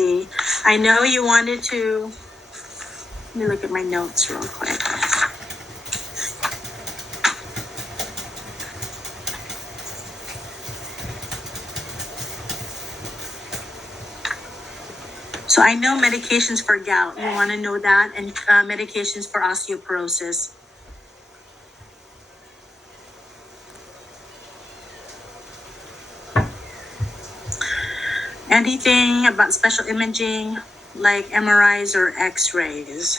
see. I know you wanted to. Let me look at my notes real quick. So I know medications for gout. You want to know that, and medications for osteoporosis. Anything about special imaging like MRIs or X-rays?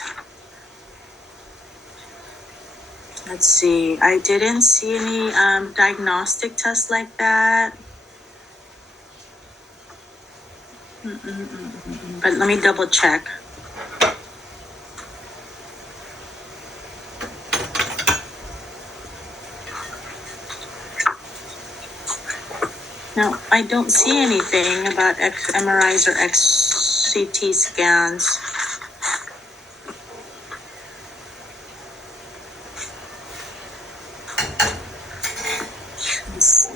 Let's see. I didn't see any diagnostic tests like that. But let me double check. No, I don't see anything about MRIs or CT scans. Let's see.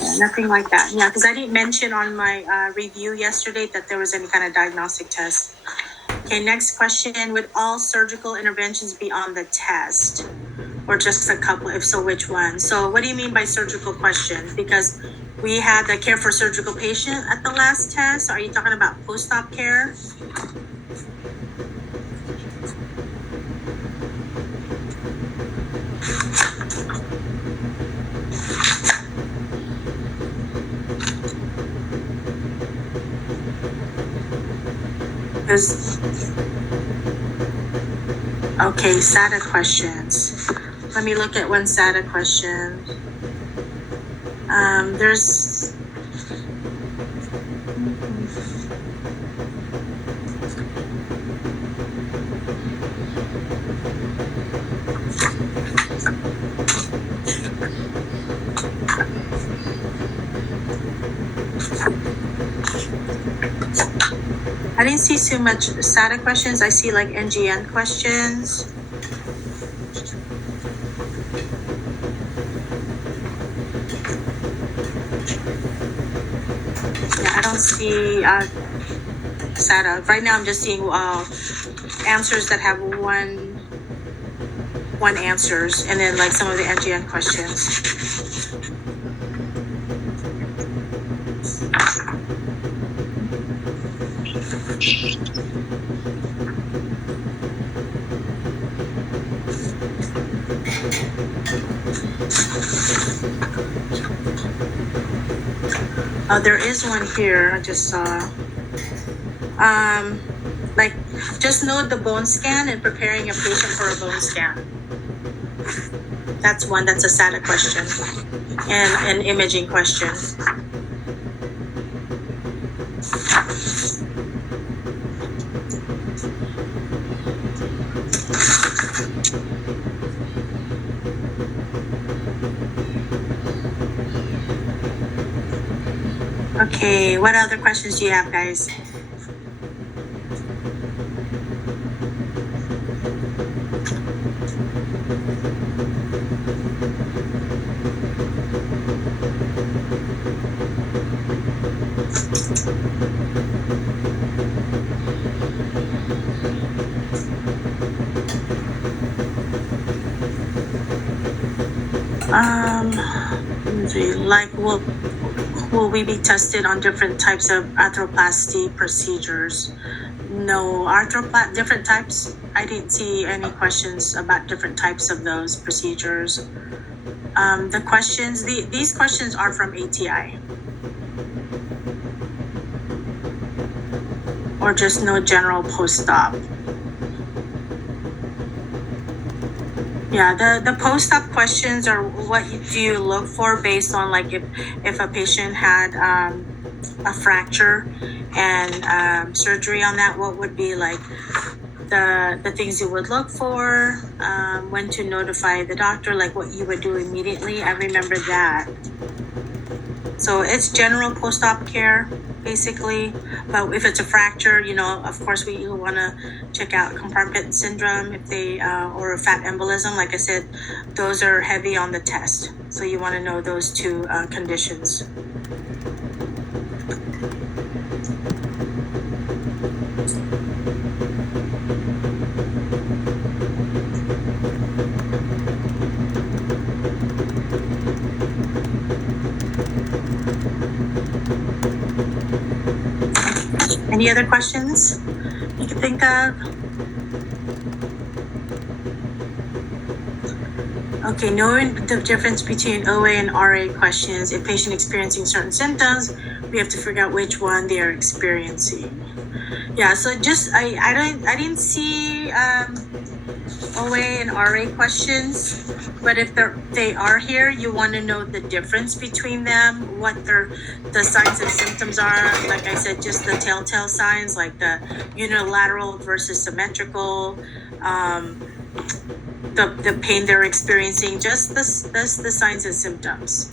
Yeah, nothing like that. Yeah, because I didn't mention on my review yesterday that there was any kind of diagnostic test. Okay, next question. Would all surgical interventions be on the test? Or just a couple? If so, which one? So what do you mean by surgical question? Because we had the care for surgical patient at the last test. Are you talking about post-op care? Okay, SATA questions. Let me look at one SATA question. There's I didn't see too much SATA questions. I see like NGN questions. Yeah, I don't see SATA. Right now I'm just seeing answers that have one answers, and then like some of the NGN questions. There is one here. I just saw. Like, just note the bone scan and preparing a patient for a bone scan. That's one. That's a SATA question, and an imaging question. Okay, what other questions do you have, guys? Like, will we be tested on different types of arthroplasty procedures? No, different types. I didn't see any questions about different types of those procedures. The questions, these questions are from ATI. Or just no general post-op. Yeah, the post-op questions are what do you look for based on like if a patient had a fracture and surgery on that, what would be like the things you would look for, when to notify the doctor, like what you would do immediately. I remember that. So it's general post-op care, basically. But if it's a fracture, you know, of course we want to check out compartment syndrome if they or a fat embolism. Like I said, those are heavy on the test. So you want to know those two conditions. Any other questions you can think of? Okay, knowing the difference between OA and RA questions, if patient experiencing certain symptoms, we have to figure out which one they are experiencing. Yeah, so just I didn't see OA and RA questions, but if they are here, you want to know the difference between them, what the signs and symptoms are. Like I said, just the telltale signs, like the unilateral versus symmetrical, the pain they're experiencing, just the signs and symptoms.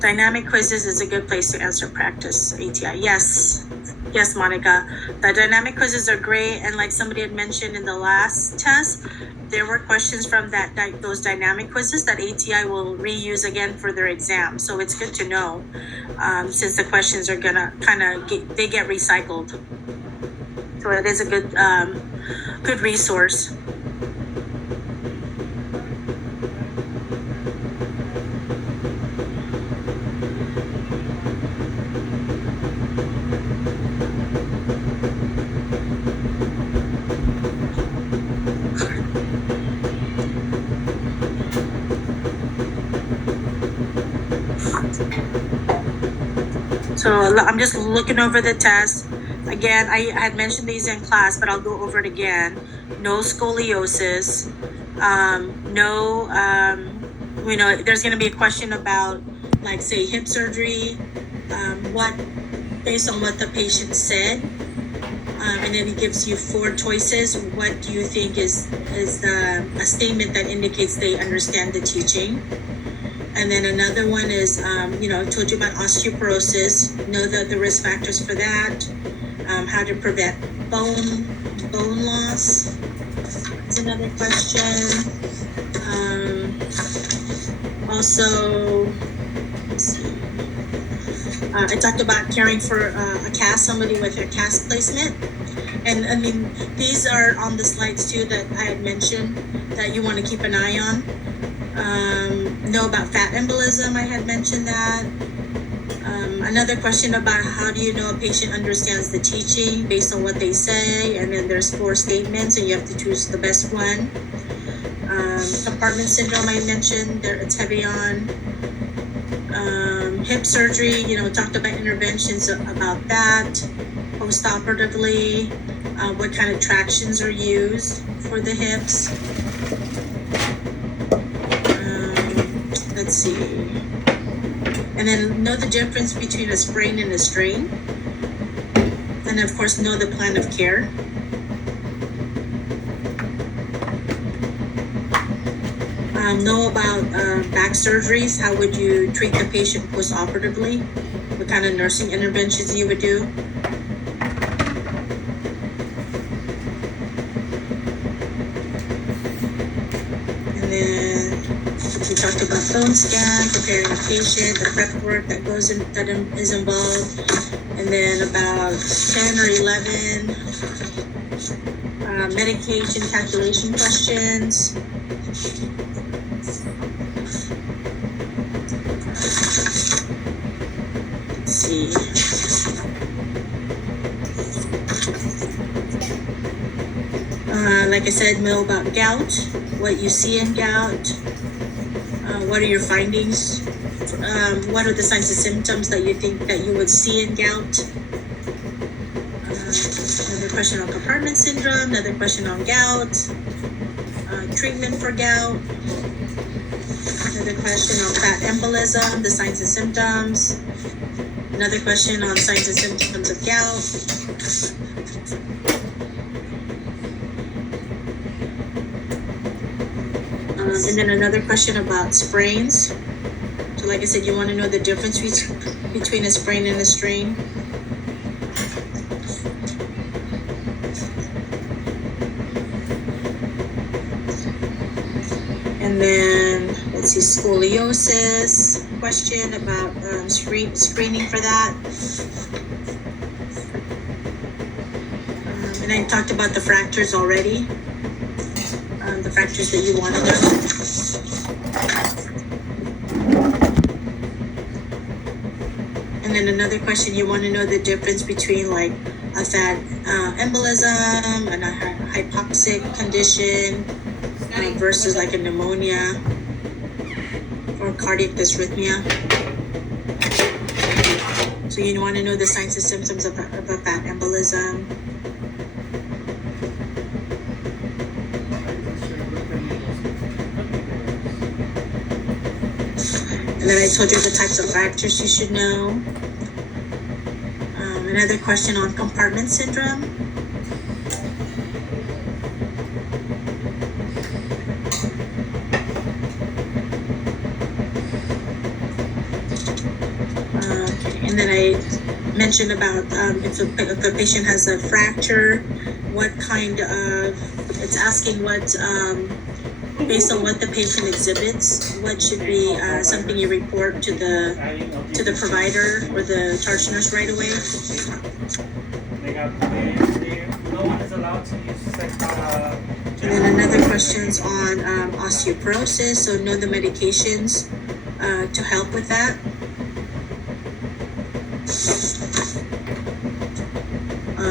Dynamic quizzes is a good place to answer practice ATI. Yes, Monica. The dynamic quizzes are great, and like somebody had mentioned in the last test, there were questions from those dynamic quizzes that ATI will reuse again for their exam. So it's good to know, since the questions are gonna they get recycled. So it is a good resource. So I'm just looking over the test. Again, I had mentioned these in class, but I'll go over it again. No scoliosis. There's going to be a question about, like, say, hip surgery. Based on what the patient said. And then it gives you 4 choices. What do you think is a statement that indicates they understand the teaching? And then another one is, I told you about osteoporosis, know the risk factors for that, how to prevent bone loss is another question. Also, let's see. I talked about caring for a cast, somebody with a cast placement. And I mean, these are on the slides too that I had mentioned that you want to keep an eye on. Know about fat embolism, I had mentioned that. Another question about how do you know a patient understands the teaching based on what they say, and then there's 4 statements and you have to choose the best one. Compartment syndrome I mentioned, it's heavy on. Hip surgery, talked about interventions about that. Postoperatively, what kind of tractions are used for the hips. Let's see. And then know the difference between a sprain and a strain. And of course, know the plan of care. Know about back surgeries. How would you treat the patient post-operatively? What kind of nursing interventions you would do? And then we talked about bone scan, preparing a patient, the prep work that is involved, and then about 10 or 11 medication calculation questions. Let's see. Like I said, know about gout, what you see in gout. What are your findings? What are the signs and symptoms that you think that you would see in gout? Another question on compartment syndrome, another question on gout, treatment for gout, another question on fat embolism, the signs and symptoms, another question on signs and symptoms of gout. And then another question about sprains. So like I said, you want to know the difference between a sprain and a strain. And then, let's see, scoliosis question about screening for that. And I talked about the fractures already. The fractures that you want to know. And then another question, you want to know the difference between like a fat embolism and a hypoxic condition versus like a pneumonia or cardiac dysrhythmia. So you want to know the signs and symptoms of a fat embolism. And then I told you the types of factors you should know. Another question on compartment syndrome. And then I mentioned about if a patient has a fracture, what kind of, it's asking what, based on what the patient exhibits, what should be something you report to the provider or the charge nurse right away. No one is allowed to use And then another question's on osteoporosis, so know the medications to help with that.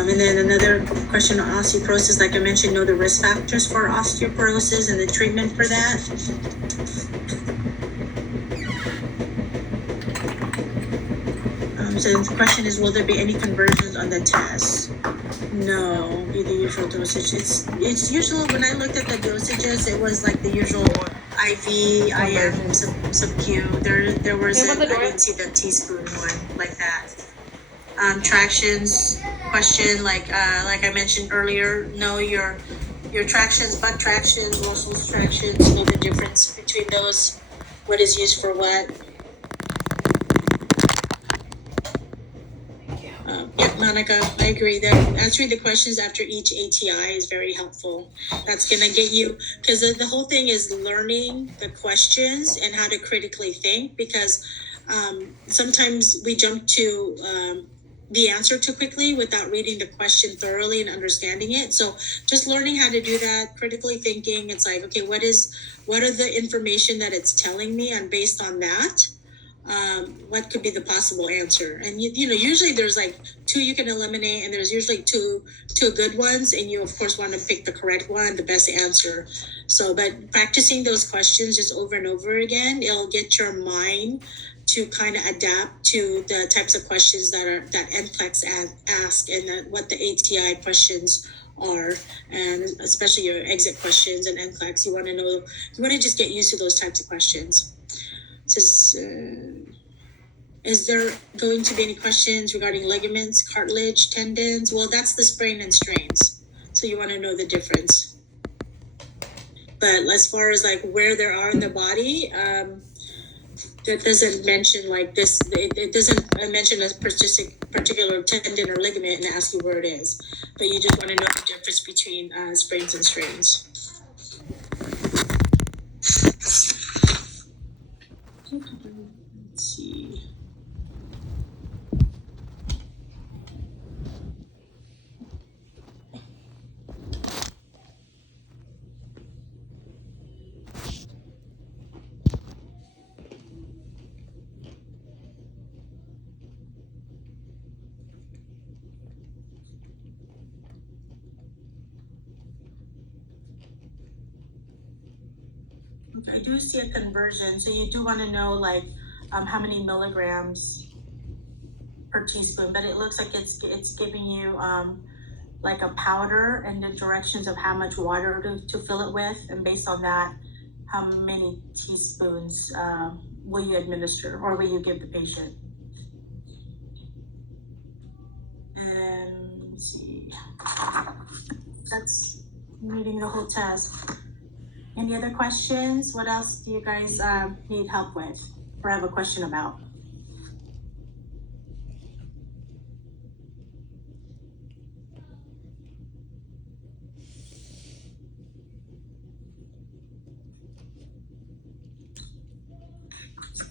And then another question on osteoporosis, like I mentioned, know the risk factors for osteoporosis and the treatment for that. So the question is, will there be any conversions on the test? No, be the usual dosage. It's usual. When I looked at the dosages, it was like the usual IV, IM, sub-Q. There wasn't, I didn't see the teaspoon one like that. Tractions question, like I mentioned earlier, know your tractions, butt tractions, Russell's tractions, know the difference between those, what is used for what. Yeah, Monica, I agree that answering the questions after each ATI is very helpful. That's going to get you, because the whole thing is learning the questions and how to critically think, because sometimes we jump to the answer too quickly without reading the question thoroughly and understanding it. So just learning how to do that, critically thinking, it's like, okay, what are the information that it's telling me, and based on that, what could be the possible answer? And you know, usually there's like 2 you can eliminate, and there's usually two good ones, and you of course want to pick the correct one, the best answer. So, but practicing those questions just over and over again, it'll get your mind to kind of adapt to the types of questions that NCLEX ask, and what the ATI questions are, and especially your exit questions and NCLEX. You want to just get used to those types of questions. Says, is there going to be any questions regarding ligaments, cartilage, tendons? Well, that's the sprain and strains. So you want to know the difference. But as far as like where they are in the body, that doesn't mention like this. It doesn't mention a particular tendon or ligament and ask you where it is. But you just want to know the difference between sprains and strains. Let's see. I do see a conversion, so you do want to know like how many milligrams per teaspoon, but it looks like it's giving you like a powder and the directions of how much water to fill it with, and based on that, how many teaspoons will you administer or will you give the patient. And let's see, that's reading the whole test. Any other questions? What else do you guys need help with? or have a question about.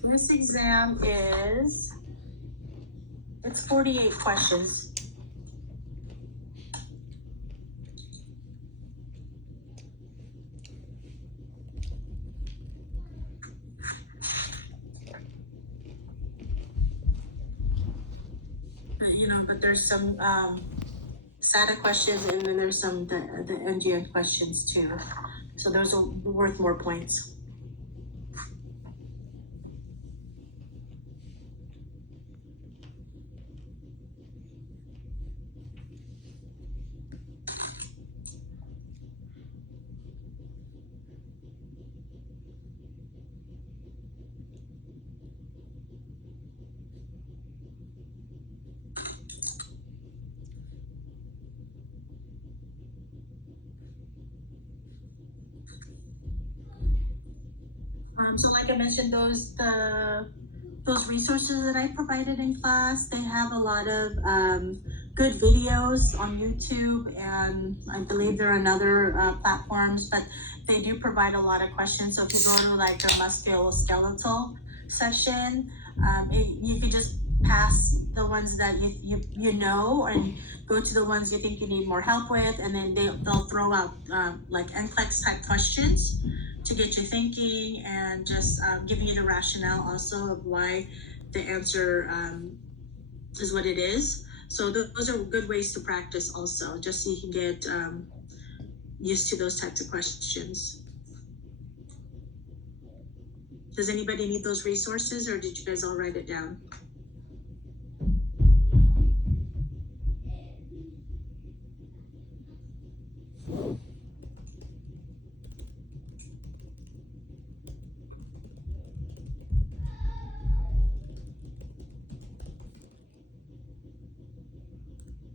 This exam it's 48 questions. But there's some SATA questions, and then there's some the NGN questions too. So those are worth more points. So like I mentioned, those resources that I provided in class, they have a lot of good videos on YouTube, and I believe there are on other platforms, but they do provide a lot of questions. So if you go to like the musculoskeletal session, you can just pass the ones that you know, and go to the ones you think you need more help with, and then they'll throw out like NCLEX type questions to get you thinking, and just giving you the rationale also of why the answer is what it is. So those are good ways to practice also, just so you can get used to those types of questions. Does anybody need those resources, or did you guys all write it down?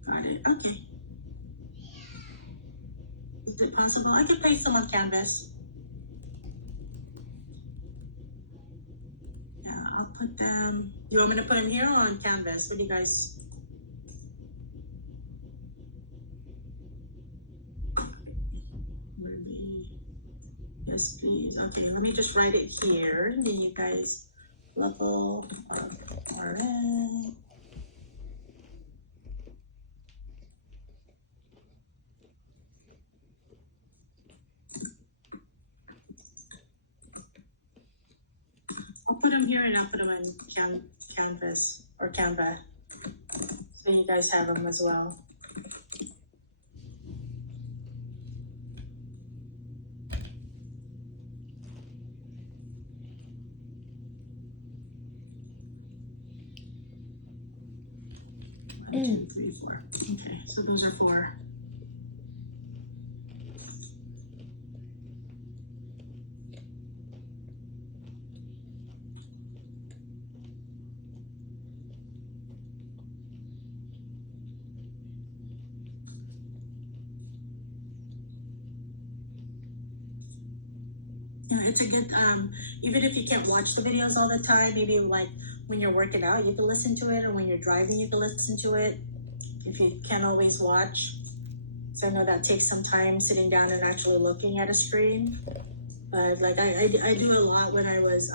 Got it. Okay. Is it possible? I can paste them on Canvas. Yeah, I'll put them. You want me to put them here or on Canvas? What do you guys? Yes, please. Okay, let me just write it here. Then you guys level of RN. I'll put them here, and I'll put them on Canvas or Canva, so you guys have them as well. One, 2, 3, 4. Okay, so those are 4. Yeah, it's a good even if you can't watch the videos all the time, maybe like when you're working out you can listen to it, or when you're driving you can listen to it, if you can't always watch. So I know that takes some time sitting down and actually looking at a screen. But like I do a lot when I was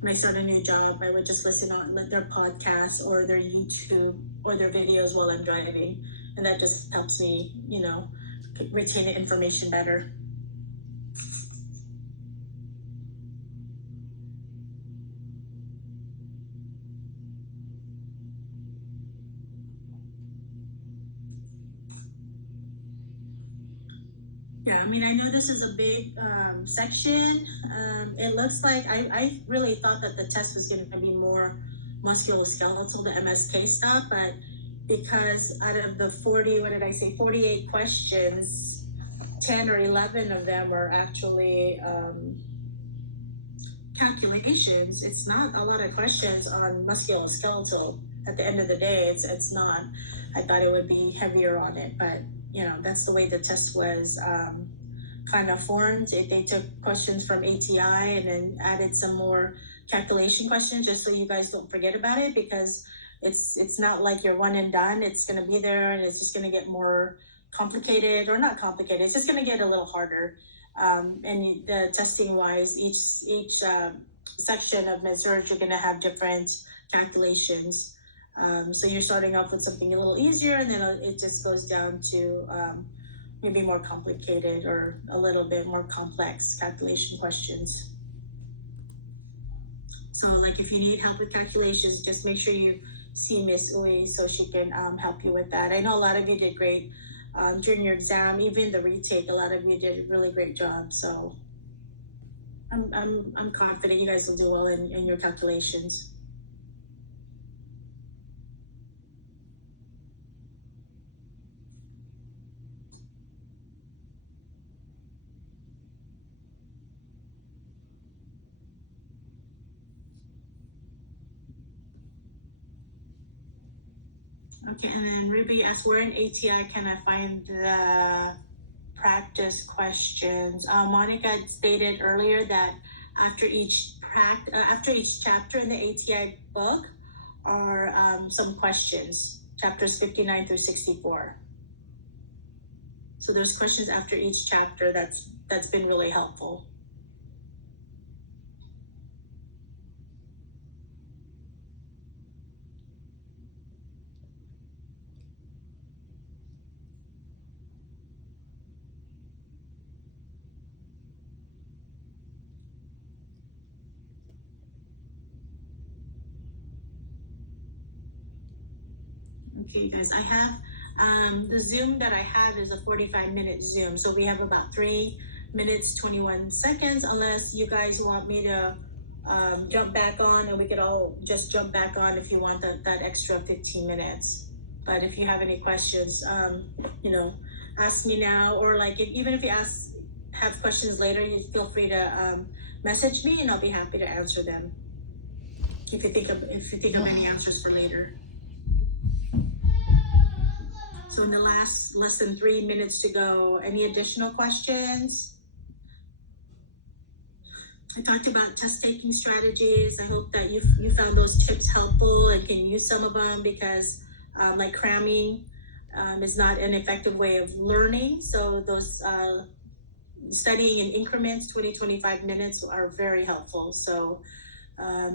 when I start a new job, I would just listen on like their podcasts or their YouTube or their videos while I'm driving, and that just helps me, retain the information better. Yeah, I mean, I know this is a big section. It looks like I really thought that the test was going to be more musculoskeletal, the MSK stuff, but because out of the 48 questions, 10 or 11 of them are actually calculations. It's not a lot of questions on musculoskeletal. At the end of the day, it's not. I thought it would be heavier on it, but that's the way the test was kind of formed. They took questions from ATI and then added some more calculation questions, just so you guys don't forget about it, because it's not like you're one and done. It's gonna be there, and it's just gonna get more complicated, or not complicated. It's just gonna get a little harder. The testing wise, each section of MedSurg, you're gonna have different calculations. So you're starting off with something a little easier, and then it just goes down to maybe more complicated or a little bit more complex calculation questions. So like if you need help with calculations, just make sure you see Miss Uy so she can help you with that. I know a lot of you did great during your exam, even the retake. A lot of you did a really great job. So I'm confident you guys will do well in your calculations. Okay, and then Ruby asks, where in ATI can I find the practice questions? Monica stated earlier that after each chapter in the ATI book are some questions, chapters 59 through 64. So there's questions after each chapter. That's been really helpful. Okay, guys, I have the Zoom that I have is a 45-minute Zoom. So we have about 3 minutes, 21 seconds, unless you guys want me to jump back on, and we could all just jump back on if you want that extra 15 minutes. But if you have any questions, ask me now, or like even if you have questions later, you feel free to message me, and I'll be happy to answer them if you think of any answers for later. So in the less than 3 minutes to go, any additional questions? I talked about test taking strategies. I hope that you found those tips helpful and can use some of them, because like cramming is not an effective way of learning. So those studying in increments, 20-25 minutes, are very helpful. So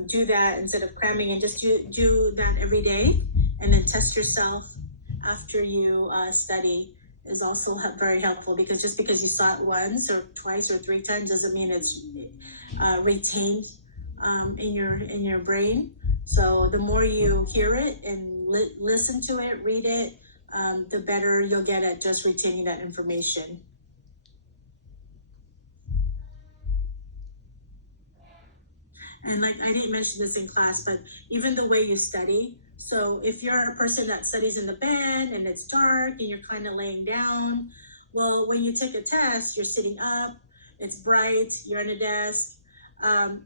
do that instead of cramming, and just do that every day, and then test yourself after you study is also very helpful, because just because you saw it once or twice or 3 times doesn't mean it's retained in your brain. So the more you hear it and listen to it, read it, the better you'll get at just retaining that information. And like I didn't mention this in class, but even the way you study. So if you're a person that studies in the bed and it's dark and you're kind of laying down, well, when you take a test, you're sitting up, it's bright, you're in a desk.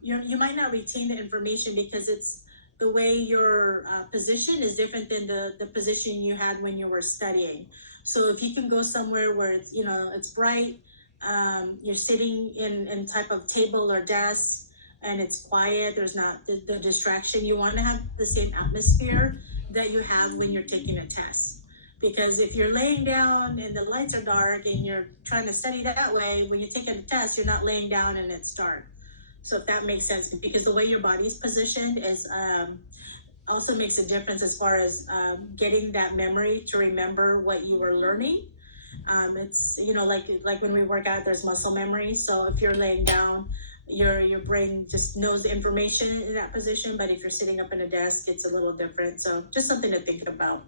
You might not retain the information because it's the way your position is different than the position you had when you were studying. So if you can go somewhere where it's bright, you're sitting in type of table or desk, and it's quiet, there's not the distraction. You want to have the same atmosphere that you have when you're taking a test. Because if you're laying down and the lights are dark and you're trying to study that way, when you're taking a test, you're not laying down and it's dark. So if that makes sense, because the way your body's positioned is also makes a difference as far as getting that memory to remember what you were learning. It's like when we work out, there's muscle memory. So if you're laying down, your brain just knows the information in that position, but if you're sitting up in a desk, it's a little different. So just something to think about.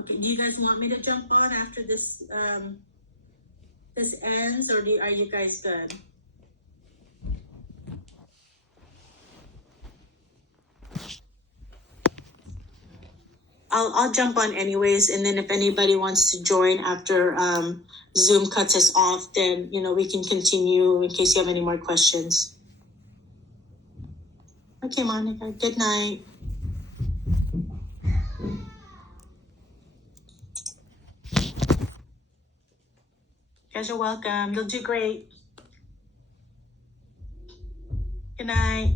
Okay, do you guys want me to jump on after this ends, or are you guys good? I'll jump on anyways, and then if anybody wants to join after Zoom cuts us off, then we can continue in case you have any more questions. Okay, Monica, good night. You guys are welcome. You'll do great. Good night.